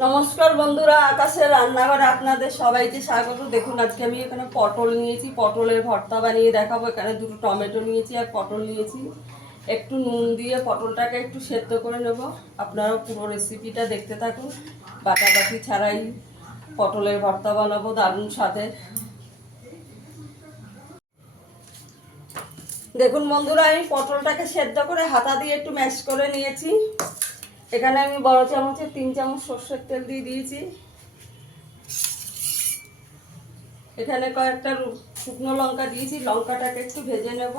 নমস্কার বন্ধুরা, আকাশের রান্নাঘরে আপনাদের সবাইকে স্বাগত। দেখুন আজকে আমি এখানে পটল নিয়েছি, পটলের ভর্তা বানিয়ে দেখাবো। এখানে দুটো টমেটো নিয়েছি আর পটল নিয়েছি। একটু নুন দিয়ে পটলটাকে একটু সেদ্ধ করে নেব। আপনারা পুরো রেসিপিটা দেখতে থাকুন। বাটাবাটি ছাড়াই পটলের ভর্তা বানাবো, দারুণ স্বাদের। দেখুন বন্ধুরা, আমি পটলটাকে সেদ্ধ করে হাতা দিয়ে একটু ম্যাশ করে নিয়েছি। এখানে আমি বড় চামচে 3 চামচ সর্ষের তেল দিয়ে দিয়েছি। এখানে কয়েকটা শুকনো লঙ্কা দিয়েছি, লঙ্কাটাকে একটু ভেজে নেব।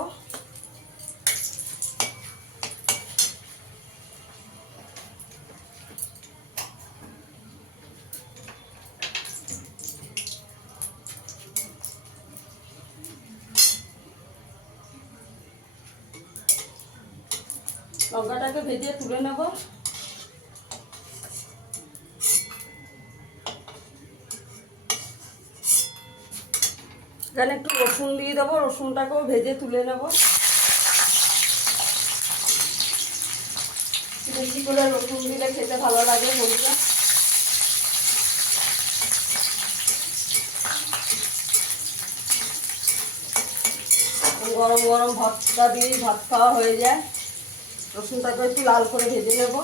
লঙ্কাটাকে ভেজে তুলে নেব। এখানে একটু রসুন দিয়ে দেবো, রসুনটাকেও ভেজে তুলে নেব। বেশি করে রসুন দিলে খেতে ভালো লাগে বন্ধুরা। গরম গরম ভাতটা দিয়েই ভাত খাওয়া হয়ে যায়। রসুনটাকে একটু লাল করে ভেজে নেব।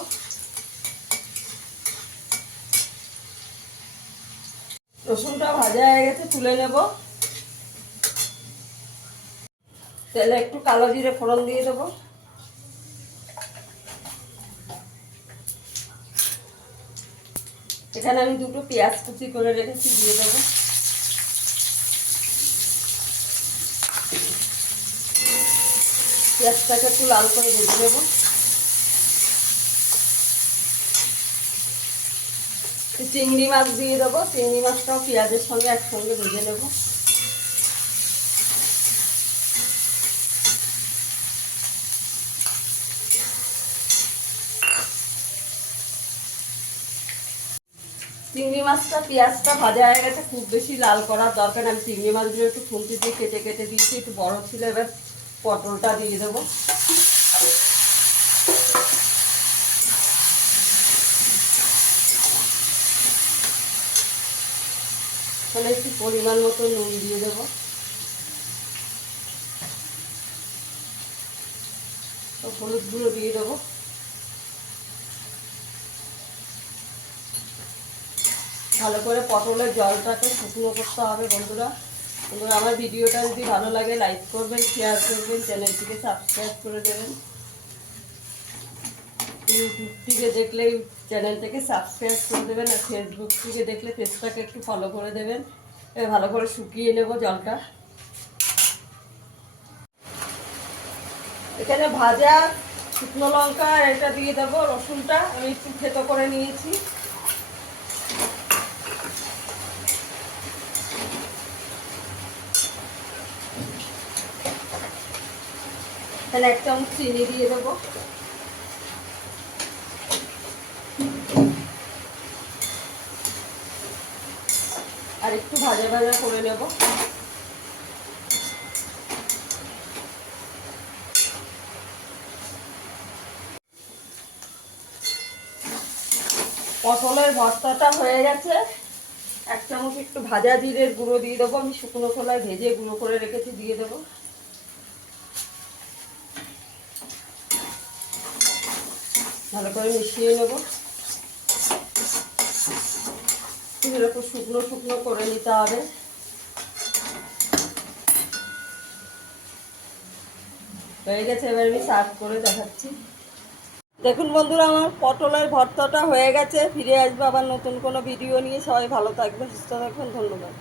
রসুনটা ভাজা হয়ে গেছে, তুলে নেব। তেলে একটু কালো জিরে ফোড়ন দিয়ে দেবো। এখানে আমি দুটো পেঁয়াজ কুচি করে রেখেছি, দিয়ে দেবো। পেঁয়াজটাকে একটু লাল করে ভেজে নেব। চিংড়ি মাছ দিয়ে দেবো, চিংড়ি মাছটাও পেঁয়াজের সঙ্গে একসঙ্গে ভেজে নেব। চিংড়ি মাছটা পেঁয়াজটা ভাজা হয়ে গেছে, খুব বেশি লাল করার দরকার। আমি চিংড়ি মাছগুলো একটু খুন্তি দিয়ে কেটে কেটে দিয়েছি, একটু বড় ছিল। এবার পটলটা দিয়ে দেবো। তাহলে একটু পরিমাণ মতো নুন দিয়ে দেবো। হলুদ গুঁড়ো দিয়ে দেবো। ভালো করে পটলের জলটাকে শুকনো করতে হবে বন্ধুরা। আমার ভিডিওটা যদি ভালো লাগে লাইক করবেন, শেয়ার করবেন, চ্যানেলটিকে সাবস্ক্রাইব করে দেবেন। ইউটিউব থেকে দেখলে চ্যানেলটাকে সাবস্ক্রাইব করে দেবেন, আর ফেসবুক থেকে দেখলে পেজটাকে একটু ফলো করে দেবেন। ভালো করে শুকিয়ে নেব জলটা। এখানে ভাজা শুকনো লঙ্কা আর এটা দিয়ে দেবো। রসুনটা আমি একটু থেতো করে নিয়েছি। এখানে 1 চামচ চিনি দিয়ে দেবো। আর একটু ভাজা ভাজা করে নেব। পটলের ভর্তাটা হয়ে গেছে। 1 চামচ একটু ভাজা জিরের গুঁড়ো দিয়ে দেবো। আমি শুকনো খোলায় ভেজে গুঁড়ো করে রেখেছি, দিয়ে দেবো। ভালো করে মিশিয়ে নেব। এরকম শুকনো শুকনো করে নিতে হবে। হয়ে গেছে, এবার আমি সার্ভ করে দেখাচ্ছি। দেখুন বন্ধুরা, আমার পটলের ভর্তাটা হয়ে গেছে। ফিরে আসবো আবার নতুন কোনো ভিডিও নিয়ে। সবাই ভালো থাকবেন, সুস্থ থাকবেন। ধন্যবাদ।